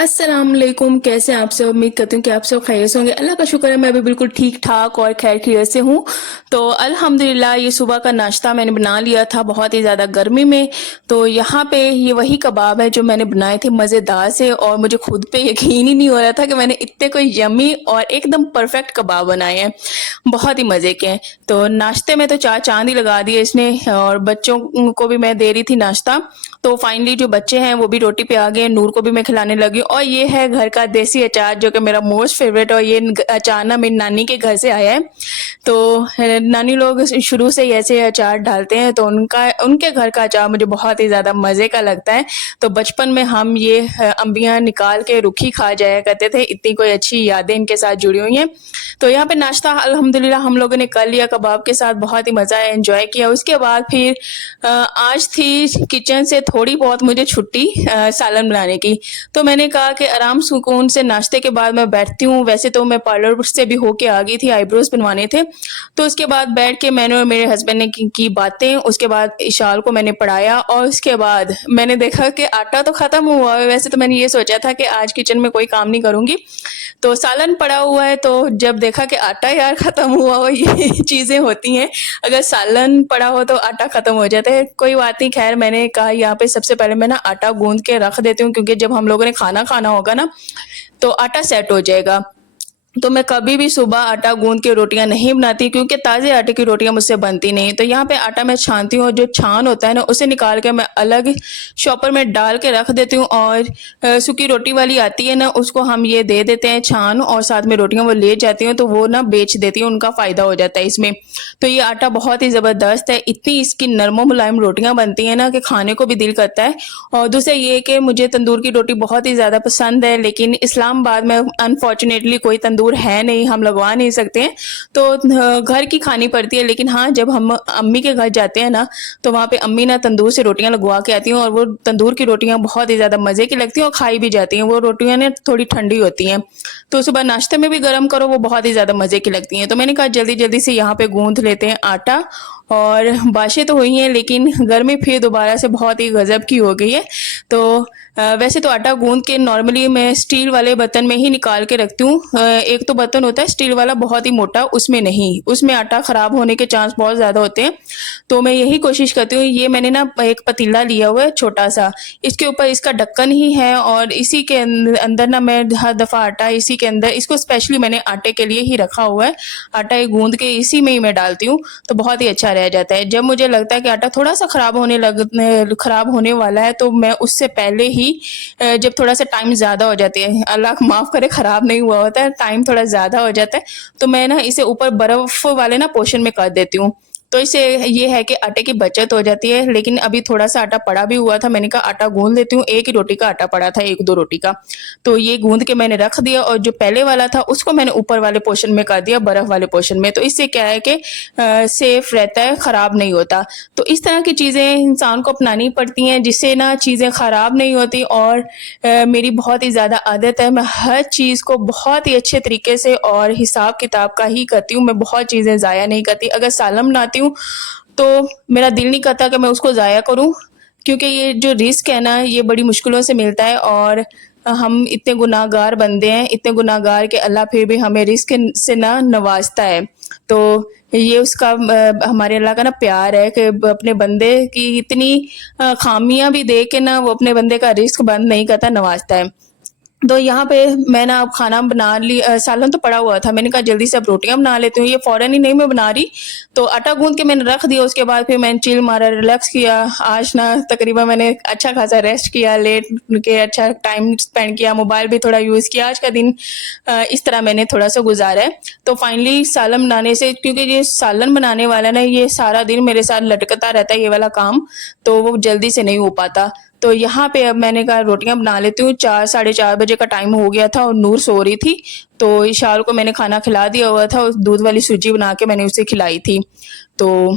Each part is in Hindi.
अस्सलाम वालेकुम। कैसे हैं आप सब? उम्मीद करती हूँ कि आप सब खैरियत से होंगे। अल्लाह का शुक्र है मैं भी बिल्कुल ठीक ठाक और खैर खैरियत से हूँ। तो अल्हम्दुलिल्लाह ये सुबह का नाश्ता मैंने बना लिया था बहुत ही ज़्यादा गर्मी में। तो यहाँ पे ये वही कबाब है जो मैंने बनाए थे मज़ेदार से, और मुझे खुद पे यकीन ही नहीं हो रहा था कि मैंने इतने कोई यम्मी और एकदम परफेक्ट कबाब बनाए हैं। बहुत ही मज़े के हैं। तो नाश्ते में तो चार चांद ही लगा दिए इसने, और बच्चों को भी मैं दे रही थी नाश्ता। तो फाइनली जो बच्चे हैं वो भी रोटी पे आ गए, नूर को भी मैं खिलाने लगी। और ये है घर का देसी अचार जो कि मेरा मोस्ट फेवरेट, और ये अचार ना मेरी नानी के घर से आया है। तो नानी लोग शुरू से ही ऐसे अचार डालते हैं, तो उनके घर का अचार मुझे बहुत ही ज़्यादा मज़े का लगता है। तो बचपन में हम ये अम्बियाँ निकाल के रुखी खा जाया करते थे, इतनी कोई अच्छी यादें इनके साथ जुड़ी हुई हैं। तो यहाँ पे नाश्ता अल्हम्दुलिल्लाह हम लोगों ने कर लिया कबाब के साथ, बहुत ही मज़ा आया, एंजॉय किया। उसके बाद फिर आज थी किचन से थोड़ी बहुत मुझे छुट्टी सालन बनाने की। तो मैंने कहा कि आराम सुकून से नाश्ते के बाद मैं बैठती हूँ। वैसे तो मैं पार्लर से भी होके आ गई थी, आईब्रोज बनवाने थे। तो उसके बाद बैठ के मैंने और मेरे हस्बैंड ने की बातें। उसके बाद इशाल को मैंने पढ़ाया, और उसके बाद मैंने देखा कि आटा तो ख़त्म हुआ है। वैसे तो मैंने ये सोचा था कि आज किचन में कोई काम नहीं करूँगी, तो सालन पड़ा हुआ है। तो जब देखा कि आटा यार ख़त्म हुआ हो, ये चीज़ें होती हैं, अगर सालन पड़ा हो तो आटा ख़त्म हो जाता है। कोई बात नहीं, खैर मैंने कहा यहाँ पे सबसे पहले मैं ना आटा गूंद के रख देती हूँ, क्योंकि जब हम लोगों ने खाना खाना होगा ना तो आटा सेट हो जाएगा। तो मैं कभी भी सुबह आटा गूंद के रोटियां नहीं बनाती, क्योंकि ताज़े आटे की रोटियां मुझसे बनती नहीं। तो यहाँ पे आटा मैं छानती हूँ, और जो छान होता है ना उसे निकाल के मैं अलग शॉपर में डाल के रख देती हूँ। और सूखी रोटी वाली आती है ना, उसको हम ये दे देते हैं छान, और साथ में रोटियां वो ले जाती हैं, तो वो ना बेच देती हैं, उनका फ़ायदा हो जाता है इसमें। तो ये आटा बहुत ही ज़बरदस्त है, इतनी इसकी नरम मुलायम रोटियां बनती हैं ना कि खाने को भी दिल करता है। और दूसरा ये कि मुझे तंदूर की रोटी बहुत ही ज़्यादा पसंद है, लेकिन इस्लामाबाद में अनफॉर्चुनेटली कोई तंदूर है नहीं, हम लगवा नहीं सकते हैं। तो घर की खानी पड़ती है। लेकिन हाँ, जब हम अम्मी के घर जाते हैं ना, तो वहाँ पे अम्मी ना तंदूर से रोटियां लगवा के आती हैं, और वो तंदूर की रोटियां बहुत ही ज़्यादा मज़े की लगती हैं और खाई भी जाती हैं। वो रोटियां ना थोड़ी ठंडी होती हैं, तो सुबह नाश्ते में भी गर्म करो, वो बहुत ही ज़्यादा मज़े की लगती हैं। तो मैंने कहा जल्दी जल्दी से यहाँ पे गूंथ लेते हैं आटा। और बाशें तो हुई हैं, लेकिन गर्मी फिर दोबारा से बहुत ही गजब की हो गई है। तो वैसे तो आटा गूंद के नॉर्मली मैं स्टील वाले बर्तन में ही निकाल के रखती हूँ। एक तो बर्तन होता है स्टील वाला बहुत ही मोटा, उसमें नहीं, उसमें आटा खराब होने के चांस बहुत ज़्यादा होते हैं। तो मैं यही कोशिश करती हूँ। ये मैंने ना एक पतीला लिया हुआ है छोटा सा, इसके ऊपर इसका ढक्कन ही है, और इसी के अंदर ना मैं हर दफ़ा आटा इसी के अंदर, इसको स्पेशली मैंने आटे के लिए ही रखा हुआ है। आटा गूंद के इसी में ही मैं डालती हूँ, तो बहुत ही अच्छा रह जाता है। जब मुझे लगता है कि आटा थोड़ा सा खराब होने वाला है, तो मैं उससे पहले ही जब थोड़ा सा टाइम ज़्यादा हो जाती है, अल्लाह माफ़ करे ख़राब नहीं हुआ होता है, टाइम थोड़ा ज़्यादा हो जाता है, तो मैं ना इसे ऊपर बर्फ़ वाले ना पोर्शन में कर देती हूँ। तो इससे ये है कि आटे की बचत हो जाती है। लेकिन अभी थोड़ा सा आटा पड़ा भी हुआ था, मैंने कहा आटा गूंद लेती हूँ। एक ही रोटी का आटा पड़ा था, एक दो रोटी का, तो ये गूंद के मैंने रख दिया, और जो पहले वाला था उसको मैंने ऊपर वाले पोर्शन में कर दिया, बर्फ़ वाले पोर्शन में। तो इससे क्या है कि सेफ रहता है, ख़राब नहीं होता। तो इस तरह की चीज़ें इंसान को अपनानी पड़ती हैं, जिससे ना चीज़ें ख़राब नहीं होती। और मेरी बहुत ही ज़्यादा आदत है, मैं हर चीज़ को बहुत ही अच्छे तरीके से और हिसाब किताब का ही करती हूँ। मैं बहुत चीज़ें ज़ाया नहीं करती। अगर सालन बनाती हूँ तो मेरा दिल नहीं करता कि मैं उसको ज़ाया करूँ, क्योंकि ये जो रिस्क है ना, ये बड़ी मुश्किलों से मिलता है। और हम इतने गुनाहगार बंदे हैं, इतने गुनाहगार कि अल्लाह फिर भी हमें रिस्क से ना नवाजता है। तो ये उसका हमारे अल्लाह का ना प्यार है कि अपने बंदे की इतनी खामियां भी देख के ना वो अपने बंदे का रिस्क बंद नहीं करता, नवाजता है। तो यहाँ पे मैं ना अब खाना बना ली, सालन तो पड़ा हुआ था, मैंने कहा जल्दी से अब रोटियां बना लेती हूँ। ये फ़ौरन ही नहीं मैं बना रही, तो आटा गूंद के मैंने रख दिया। उसके बाद फिर मैंने चिल मारा, रिलैक्स किया। आज ना तकरीबन मैंने अच्छा खासा रेस्ट किया, लेट के अच्छा टाइम स्पेंड किया, मोबाइल भी थोड़ा यूज़ किया। आज का दिन इस तरह मैंने थोड़ा सा गुजारा है। तो फाइनली सालन बनाने से, क्योंकि ये सालन बनाने वाला ना ये सारा दिन मेरे साथ लटकता रहता है ये वाला काम, तो वो जल्दी से नहीं हो पाता। तो यहाँ पे अब मैंने कहा रोटियां बना लेती हूँ। 4 साढ़े 4 बजे का टाइम हो गया था, और नूर सो रही थी। तो इशाल को मैंने खाना खिला दिया हुआ था, उस दूध वाली सूजी बना के मैंने उसे खिलाई थी। तो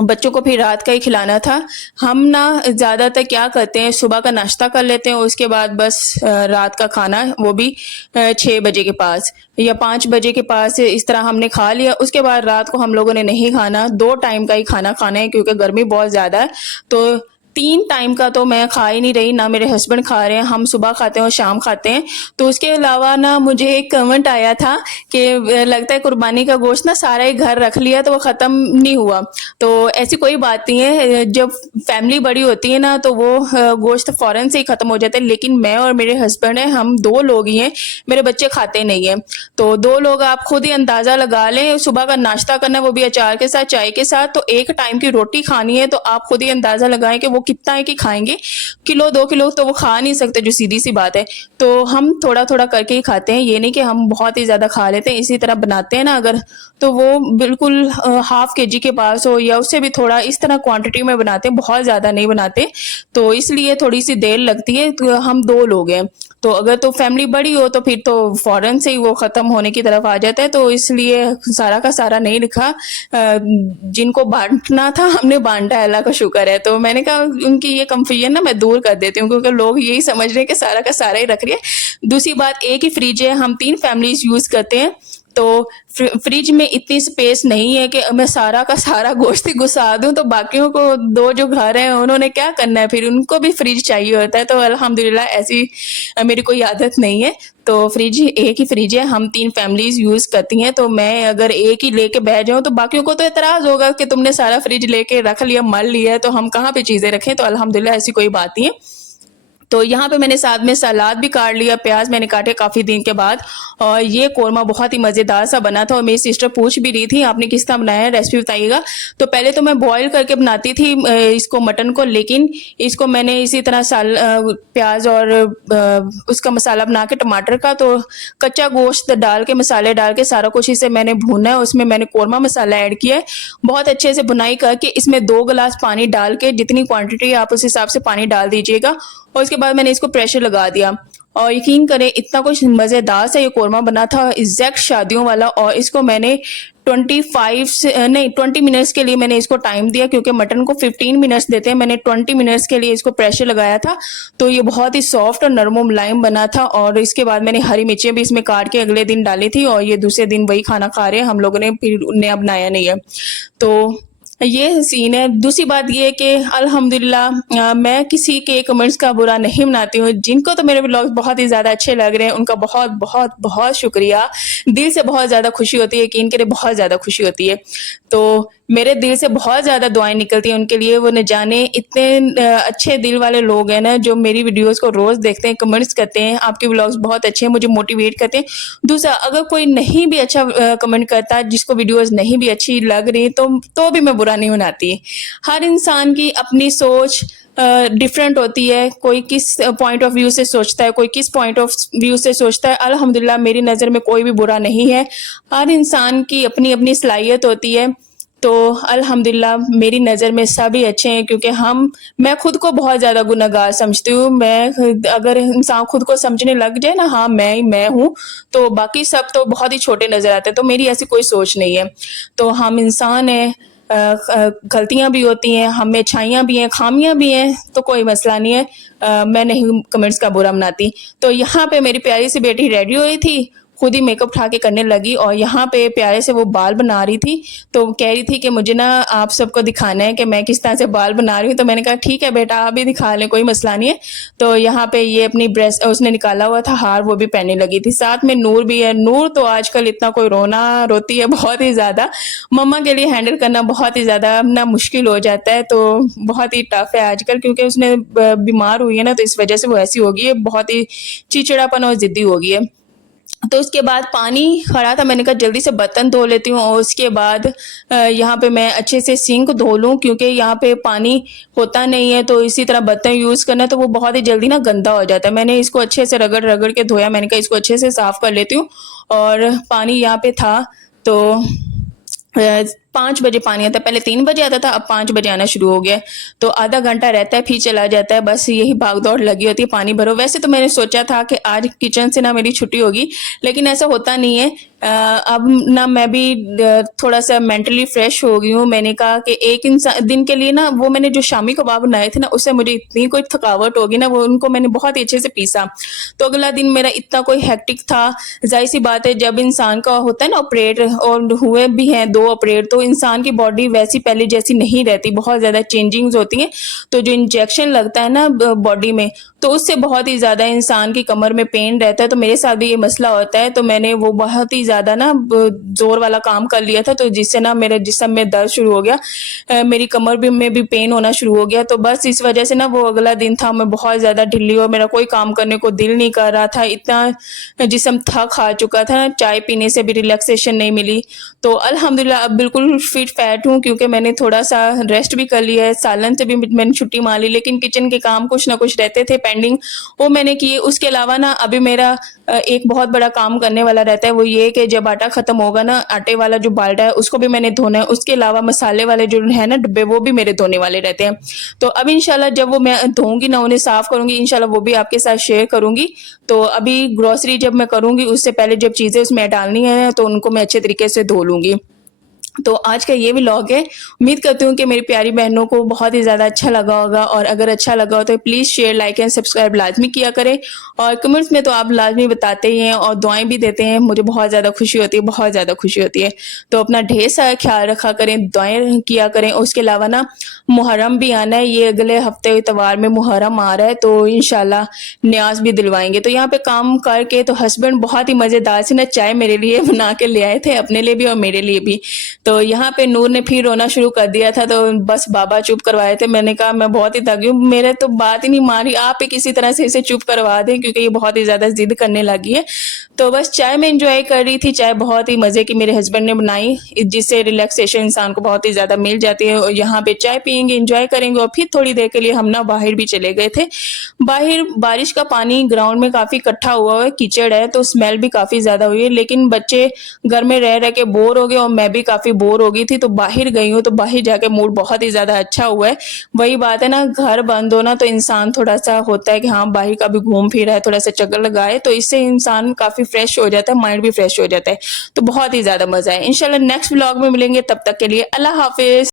बच्चों को फिर रात का ही खिलाना था। हम ना ज़्यादातर क्या करते हैं, सुबह का नाश्ता कर लेते हैं, उसके बाद बस रात का खाना, वो भी 6 बजे के पास या 5 बजे के पास, इस तरह हमने खा लिया। उसके बाद रात को हम लोगों ने नहीं खाना, 2 टाइम का ही खाना खाना है, क्योंकि गर्मी बहुत ज़्यादा है। तो 3 टाइम का तो मैं खा ही नहीं रही, ना मेरे हस्बैंड खा रहे हैं, हम सुबह खाते हैं और शाम खाते हैं। तो उसके अलावा ना मुझे एक कमेंट आया था कि लगता है कुर्बानी का गोश्त ना सारा ही घर रख लिया तो वो ख़त्म नहीं हुआ। तो ऐसी कोई बात नहीं है, जब फैमिली बड़ी होती है ना तो वो गोश्त फ़ौरन से ही ख़त्म हो जाता है। लेकिन मैं और मेरे हस्बैंड हैं, हम 2 लोग ही हैं, मेरे बच्चे खाते नहीं हैं। तो 2 लोग आप खुद ही अंदाज़ा लगा लें, सुबह का नाश्ता करना है वो भी अचार के साथ, चाय के साथ, तो 1 टाइम की रोटी खानी है तो आप खुद ही अंदाज़ा लगाएँ कि वो कितना है कि खाएँगे। किलो 2 किलो तो वो खा नहीं सकते, जो सीधी-सी बात है। तो हम थोड़ा-थोड़ा करके ही खाते हैं, ये नहीं कि हम बहुत ही ज़्यादा खा लेते हैं। इसी तरह बनाते हैं ना अगर, तो वो बिल्कुल हाफ़ केजी के पास हो या उससे भी थोड़ा इस तरह क्वांटिटी में बनाते हैं, बहुत ज़्यादा नहीं बनाते। तो इसलिए थोड़ी-सी देर लगती है, तो हम 2 लोग हैं। तो अगर तो फैमिली बड़ी हो तो फिर तो फ़ौरन से ही वो ख़त्म होने की तरफ आ जाता है, तो इसलिए सारा का सारा नहीं लिखा। जिनको बाँटना था हमने बाँटा है, अल्लाह का शुक्र है। तो मैंने कहा उनकी ये कन्फ्यूजन ना मैं दूर कर देती हूँ, क्योंकि लोग यही समझ रहे हैं कि सारा का सारा ही रख रही है। दूसरी बात, एक ही फ्रिज है, हम 3 फैमिलीज़ यूज़ करते हैं, तो फ्रिज में इतनी स्पेस नहीं है कि मैं सारा का सारा गोश्त ही घुसा दूँ, तो बाकियों को 2 जो घर हैं उन्होंने क्या करना है, फिर उनको भी फ्रिज चाहिए होता है। तो अल्हम्दुलिल्लाह ऐसी मेरी कोई आदत नहीं है। तो फ्रिज एक ही फ्रिज है, हम 3 फैमिलीज़ यूज़ करती हैं, तो मैं अगर एक ही लेके बैठ जाऊँ तो बाकियों को तो एतराज़ होगा कि तुमने सारा फ्रिज लेके रख लिया, मल लिया है, तो हम कहाँ पे चीज़ें रखें। तो अल्हम्दुलिल्लाह ऐसी कोई बात नहीं है। तो यहाँ पे मैंने साथ में सलाद भी काट लिया, प्याज मैंने काटे काफ़ी दिन के बाद, और ये कोरमा बहुत ही मज़ेदार सा बना था। और मेरी सिस्टर पूछ भी रही थी आपने किस तरह बनाया है, रेसिपी बताइएगा। तो पहले तो मैं बॉईल करके बनाती थी इसको, मटन को, लेकिन इसको मैंने इसी तरह प्याज और उसका मसाला बना के टमाटर का, तो कच्चा गोश्त डाल के, मसाले डाल के सारा कुछ इसे मैंने भूना है। उसमें मैंने कोरमा मसाला ऐड किया है, बहुत अच्छे से भुनाई करके इसमें 2 गिलास पानी डाल के, जितनी क्वांटिटी आप उस हिसाब से पानी डाल दीजिएगा, और उसके बाद मैंने इसको प्रेशर लगा दिया। और यकीन करें इतना कुछ मज़ेदार सा ये कोरमा बना था, एग्जैक्ट शादियों वाला। और इसको मैंने 20 मिनट्स के लिए मैंने इसको टाइम दिया, क्योंकि मटन को 15 मिनट्स देते हैं, मैंने 20 मिनट्स के लिए इसको प्रेशर लगाया था। तो ये बहुत ही सॉफ्ट और नरम मुलायम बना था। और इसके बाद मैंने हरी मिर्चें भी इसमें काट के अगले दिन डाली थी, और ये दूसरे दिन वही खाना खा रहे हैं हम लोगों ने, फिर नया बनाया नहीं है। तो ये सीन है। दूसरी बात ये है कि अल्हम्दुलिल्लाह मैं किसी के कमेंट्स का बुरा नहीं मनाती हूँ। जिनको तो मेरे व्लॉग्स बहुत ही ज़्यादा अच्छे लग रहे हैं, उनका बहुत बहुत बहुत शुक्रिया। दिल से बहुत ज़्यादा खुशी होती है, यकीन करें बहुत ज़्यादा खुशी होती है। तो मेरे दिल से बहुत ज़्यादा दुआएं निकलती हैं उनके लिए। वो न जाने इतने अच्छे दिल वाले लोग हैं ना, जो मेरी वीडियोस को रोज़ देखते हैं, कमेंट्स करते हैं आपके व्लॉग्स बहुत अच्छे हैं, मुझे मोटिवेट करते हैं। दूसरा, अगर कोई नहीं भी अच्छा कमेंट करता, जिसको वीडियोस नहीं भी अच्छी लग रही, तो भी मैं बुरा नहीं मनाती। हर इंसान की अपनी सोच डिफरेंट होती है। कोई किस पॉइंट ऑफ व्यू से सोचता है, कोई किस पॉइंट ऑफ व्यू से सोचता है। अल्हम्दुलिल्लाह मेरी नज़र में कोई भी बुरा नहीं है। हर इंसान की अपनी अपनी सलाहियत होती है। तो अल्हम्दुलिल्लाह मेरी नज़र में सभी अच्छे हैं, क्योंकि मैं खुद को बहुत ज़्यादा गुनहगार समझती हूँ। अगर इंसान खुद को समझने लग जाए ना, हाँ मैं हूँ, तो बाकी सब तो बहुत ही छोटे नज़र आते हैं। तो मेरी ऐसी कोई सोच नहीं है। तो हम इंसान हैं, गलतियाँ भी होती हैं, हमें अच्छाइयाँ भी हैं, खामियाँ भी हैं, तो कोई मसला नहीं है। मैं नहीं कमेंट्स का बुरा मनाती। तो यहाँ पे मेरी प्यारी सी बेटी रेडी हुई थी, खुद ही मेकअप उठा के करने लगी, और यहाँ पे प्यारे से वो बाल बना रही थी। तो कह रही थी कि मुझे ना आप सबको दिखाना है कि मैं किस तरह से बाल बना रही हूँ। तो मैंने कहा ठीक है बेटा, आप भी दिखा लें, कोई मसला नहीं है। तो यहाँ पे ये अपनी ड्रेस उसने निकाला हुआ था हार, वो भी पहनने लगी थी। साथ में नूर भी है। नूर तो आजकल इतना कोई रोती है बहुत ही ज़्यादा, मम्मा के लिए हैंडल करना बहुत ही ज़्यादा ना मुश्किल हो जाता है। तो बहुत ही टफ है आजकल, क्योंकि उसने बीमार हुई है ना, तो इस वजह से वो ऐसी हो गई है, बहुत ही चिड़चिड़ापन और ज़िद्दी हो गई है। तो उसके बाद पानी खड़ा था, मैंने कहा जल्दी से बर्तन धो लेती हूँ, और उसके बाद यहाँ पे मैं अच्छे से सिंक धो लूँ, क्योंकि यहाँ पे पानी होता नहीं है। तो इसी तरह बर्तन यूज़ करना तो वो बहुत ही जल्दी ना गंदा हो जाता है। मैंने इसको अच्छे से रगड़ रगड़ के धोया, मैंने कहा इसको अच्छे से साफ़ कर लेती हूँ। और पानी यहाँ पे था, तो 5 बजे पानी आता है, पहले 3 बजे आता था, अब 5 बजे आना शुरू हो गया है। तो आधा घंटा रहता है, फिर चला जाता है, बस यही भाग दौड़ लगी होती है, पानी भरो। वैसे तो मैंने सोचा था कि आज किचन से ना मेरी छुट्टी होगी, लेकिन ऐसा होता नहीं है। अब ना मैं भी थोड़ा सा मेंटली फ्रेश हो गई हूँ। मैंने कहा कि एक इंसान दिन के लिए ना, वो मैंने जो शामी कबाब बनाए थे ना, उससे मुझे इतनी कोई थकावट होगी ना, वो उनको मैंने बहुत ही अच्छे से पीसा। तो अगला दिन मेरा इतना कोई हेक्टिक था। जाहिर सी बात है, जब इंसान का होता है ना ऑपरेट, और हुए भी हैं 2 ऑपरेट, तो तो इंसान की बॉडी वैसी पहले जैसी नहीं रहती, बहुत ज़्यादा चेंजिंग्स होती हैं। तो जो इंजेक्शन लगता है ना बॉडी में, तो उससे बहुत ही ज़्यादा इंसान की कमर में पेन रहता है। तो मेरे साथ भी ये मसला होता है, तो मैंने वो बहुत ही ज़्यादा ना ज़ोर वाला काम कर लिया था, तो जिससे ना मेरे जिस्म में दर्द शुरू हो गया, मेरी कमर भी में भी पेन होना शुरू हो गया। तो बस इस वजह से ना वो अगला दिन था, मैं बहुत ज़्यादा ढिल्ली और मेरा कोई काम करने को दिल नहीं कर रहा था, इतना जिस्म थक हार चुका था, चाय पीने से भी रिलैक्सेशन नहीं मिली। तो अल्हम्दुलिल्लाह अब बिल्कुल फिट फैट हूँ, क्योंकि मैंने थोड़ा-सा रेस्ट भी कर लिया है, सालन से भी मैंने छुट्टी मार ली, लेकिन किचन के काम कुछ ना कुछ रहते थे पेंडिंग, वो मैंने किए। उसके अलावा ना अभी मेरा एक बहुत बड़ा काम करने वाला रहता है, वो ये कि जब आटा खत्म होगा ना, आटे वाला जो बाल्टा है उसको भी मैंने धोना है। उसके अलावा मसाले वाले जो है ना डब्बे, वो भी मेरे धोने वाले रहते हैं। तो अब इंशाल्लाह जब वो मैं धोऊँगी ना, उन्हें साफ़ करूँगी, इंशाल्लाह वो भी आपके साथ शेयर करूँगी। तो अभी ग्रोसरी जब मैं करूँगी, उससे पहले जब चीज़ें उसमें डालनी है तो उनको मैं अच्छे तरीके से धो लूँगी। तो आज का ये व्लॉग है। उम्मीद करती हूँ कि मेरी प्यारी बहनों को बहुत ही ज़्यादा अच्छा लगा होगा, और अगर अच्छा लगा हो तो please share, like and subscribe लाज़मी किया करें, और कमेंट्स में तो आप लाज़मी बताते ही हैं और दुआएँ भी देते हैं। मुझे बहुत ज़्यादा खुशी होती है, बहुत ज़्यादा खुशी होती है। तो अपना ढेर सारा ख्याल रखा करें, दुआएँ किया करें। और उसके अलावा ना मुहर्रम भी आना है, ये अगले हफ्ते इतवार में मुहर्रम आ रहा है, तो इंशाल्लाह न्याज़ भी दिलवाएँगे। तो यहाँ पे काम करके तो हस्बैंड बहुत ही मज़ेदार से ना चाय मेरे लिए बना के ले आए थे, अपने लिए भी और मेरे लिए भी। तो यहाँ पे नूर ने फिर रोना शुरू कर दिया था, तो बस बाबा चुप करवाए थे। मैंने कहा मैं बहुत ही थक गई हूँ, मेरे तो बात ही नहीं मारी, आप ही किसी तरह से इसे चुप करवा दें, क्योंकि ये बहुत ही ज़्यादा ज़िद करने लगी है। तो बस चाय मैं एंजॉय कर रही थी, चाय बहुत ही मज़े की मेरे हस्बैंड ने बनाई, जिससे रिलैक्सेशन इंसान को बहुत ही ज़्यादा मिल जाती है। और यहाँ पे चाय पियेंगे, एंजॉय करेंगे, और फिर थोड़ी देर के लिए हम ना बाहर भी चले गए थे। बाहर बारिश का पानी ग्राउंड में काफ़ी इकट्ठा हुआ है, कीचड़ है, तो स्मेल भी काफ़ी ज़्यादा हुई है, लेकिन बच्चे घर में रह रह के बोर हो गए और मैं भी काफ़ी बोर हो गई थी, तो बाहर गई हूँ। तो बाहर जाके मूड बहुत ही ज़्यादा अच्छा हुआ है। वही बात है ना, घर बंद हो ना तो इंसान थोड़ा-सा होता है कि हाँ, बाहर का भी घूम फिर आए, थोड़ा-सा चक्कर लगाए, तो इससे इंसान काफ़ी फ्रेश हो जाता है, माइंड भी फ्रेश हो जाता है। तो बहुत ही ज़्यादा मज़ा है। इंशाल्लाह नेक्स्ट व्लॉग में मिलेंगे, तब तक के लिए अल्लाह हाफ़िज़।